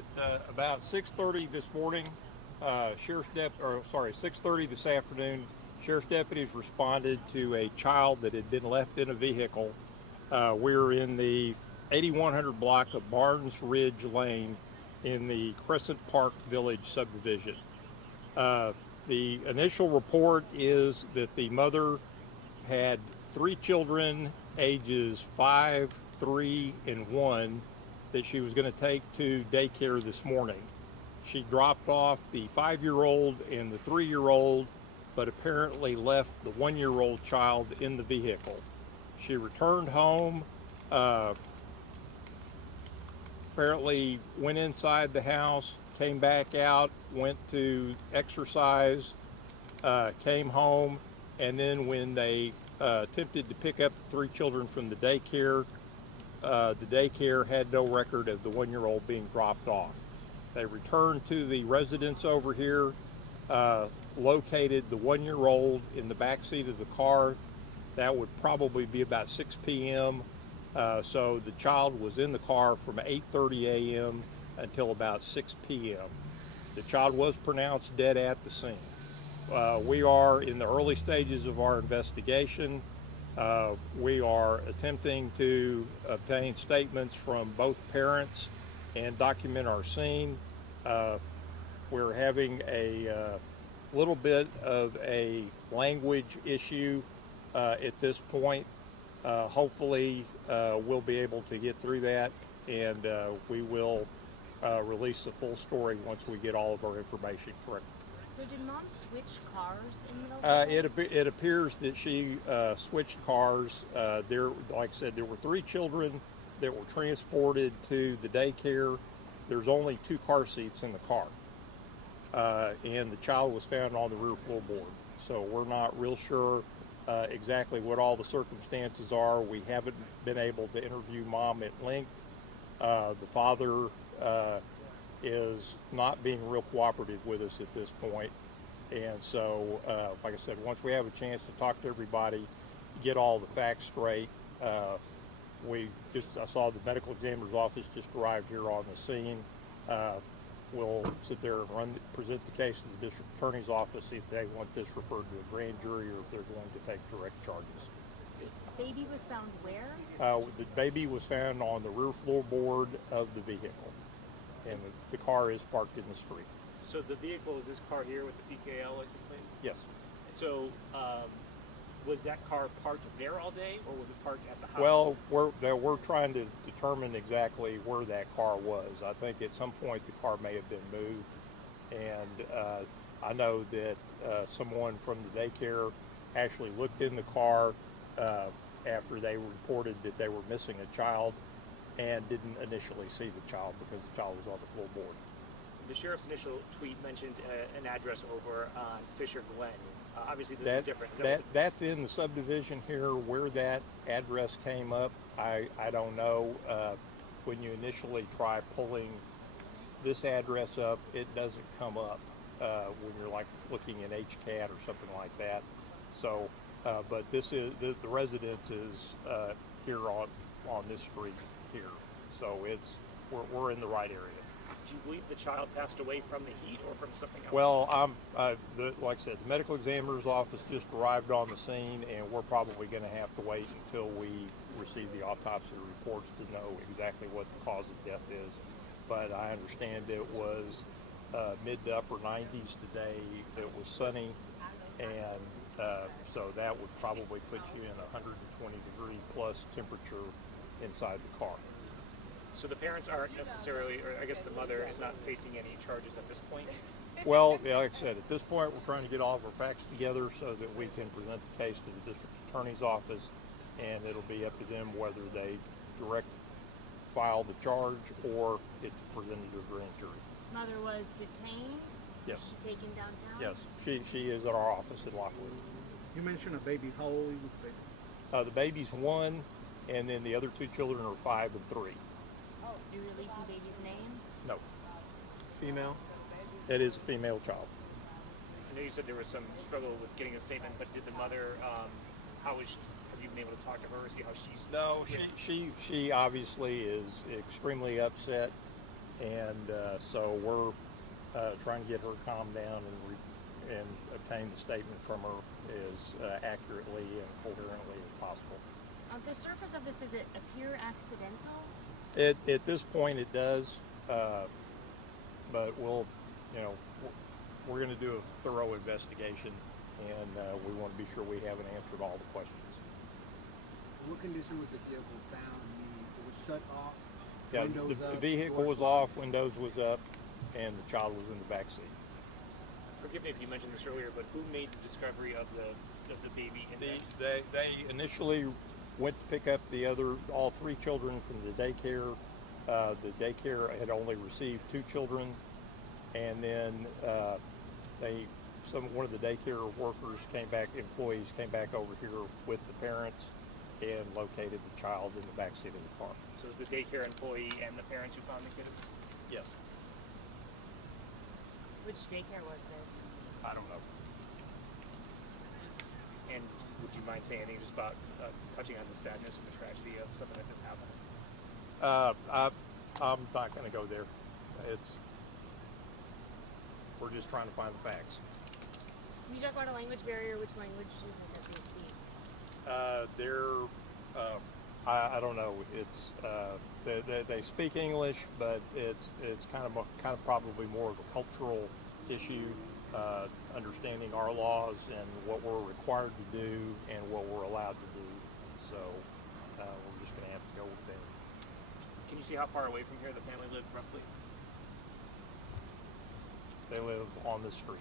At about 6:30 this morning, 6:30 this afternoon, sheriff's deputies responded to a child that had been left in a vehicle. We're in the 8100 block of Barnes Ridge Lane in the Crescent Park Village subdivision. The initial report is that the mother had three children, ages 5, 3, and 1, that she was going to take to daycare this morning. She dropped off the 5-year-old and the 3-year-old, but apparently left the 1-year-old child in the vehicle. She returned home, apparently went inside the house, came back out, went to exercise, came home, and then when they attempted to pick up the three children from the daycare had no record of the 1-year-old being dropped off. They returned to the residence over here, located the 1-year-old in the back seat of the car. That would probably be about 6 p.m. So the child was in the car from 8:30 a.m. until about 6 p.m. The child was pronounced dead at the scene. We are in the early stages of our investigation. We are attempting to obtain statements from both parents and document our scene. We're having a little bit of a language issue at this point. Hopefully we'll be able to get through that, and we will release the full story once we get all of our information correct. So did mom switch cars in the middle of the It appears that she switched cars. Like I said, there were three children that were transported to the daycare. There's only 2 car seats in the car, and the child was found on the rear floorboard. So we're not real sure exactly what all the circumstances are. We haven't been able to interview mom at length. The father is not being real cooperative with us at this point. And so, like I said, once we have a chance to talk to everybody, get all the facts straight, I saw the medical examiner's office just arrived here on the scene. We'll sit there and present the case to the district attorney's office, see if they want this referred to a grand jury or if they're going to take direct charges. So baby was found where? The baby was found on the rear floorboard of the vehicle, and the car is parked in the street. So the vehicle is this car here with the PKL license plate? Yes. So was that car parked there all day, or was it parked at the house? Well, we're trying to determine exactly where that car was. I think at some point the car may have been moved, and I know that someone from the daycare actually looked in the car after they reported that they were missing a child, and didn't initially see the child because the child was on the floorboard. The sheriff's initial tweet mentioned an address over on Fisher Glen. Obviously, this is different. That's in the subdivision here. Where that address came up, I don't know. When you initially try pulling this address up, it doesn't come up when you're like looking in HCAT or something like that. So, but this is the residence is here on this street here. So we're in the right area. Do you believe the child passed away from the heat or from something else? Well, like I said, the medical examiner's office just arrived on the scene, and we're probably going to have to wait until we receive the autopsy reports to know exactly what the cause of death is. But I understand it was mid to upper 90s today. It was sunny, and so that would probably put you in 120 degree plus temperature inside the car. So the parents aren't necessarily, or I guess the mother is not facing any charges at this point? Well, like I said, at this point we're trying to get all of our facts together so that we can present the case to the district attorney's office, and it'll be up to them whether they direct file the charge or it's presented to a grand jury. Mother was detained? Yes. Was she taken downtown? Yes, she is at our office in Lockwood. You mentioned a baby. How old was the baby? The baby's 1, and then the other 2 children are 5 and 3. You releasing baby's name? No, Female? it is a female child. I know you said there was some struggle with getting a statement, but did the mother, have you been able to talk to her, see how she's... No, she obviously is extremely upset. and so we're trying to get her calmed down and obtain the statement from her as accurately and coherently as possible. On the surface of this, does it appear accidental? At this point, it does, but we'll, we're going to do a thorough investigation, and we want to be sure we haven't answered all the questions. What condition was the vehicle found? Meaning it was shut off, Yeah, windows the up, vehicle was off, windows was up, and the child was in the back seat. Forgive me if you mentioned this earlier, but who made the discovery of the baby in there? They initially went to pick up all three children from the daycare. The daycare had only received 2 children, and then one of the daycare employees came back over here with the parents and located the child in the back seat of the car. So it was the daycare employee and the parents who found the kid? Yes. Which daycare was this? I don't know. And would you mind saying anything just about touching on the sadness and the tragedy of something like this happening? I'm not going to go there. We're just trying to find the facts. Can you talk about a language barrier? Which language is it that they speak? I don't know. It's they speak English, but it's kind of probably more of a cultural issue, understanding our laws and what we're required to do and what we're allowed to do. So we're just going to have to go with that. Can you see how far away from here the family lived roughly? They live on the street.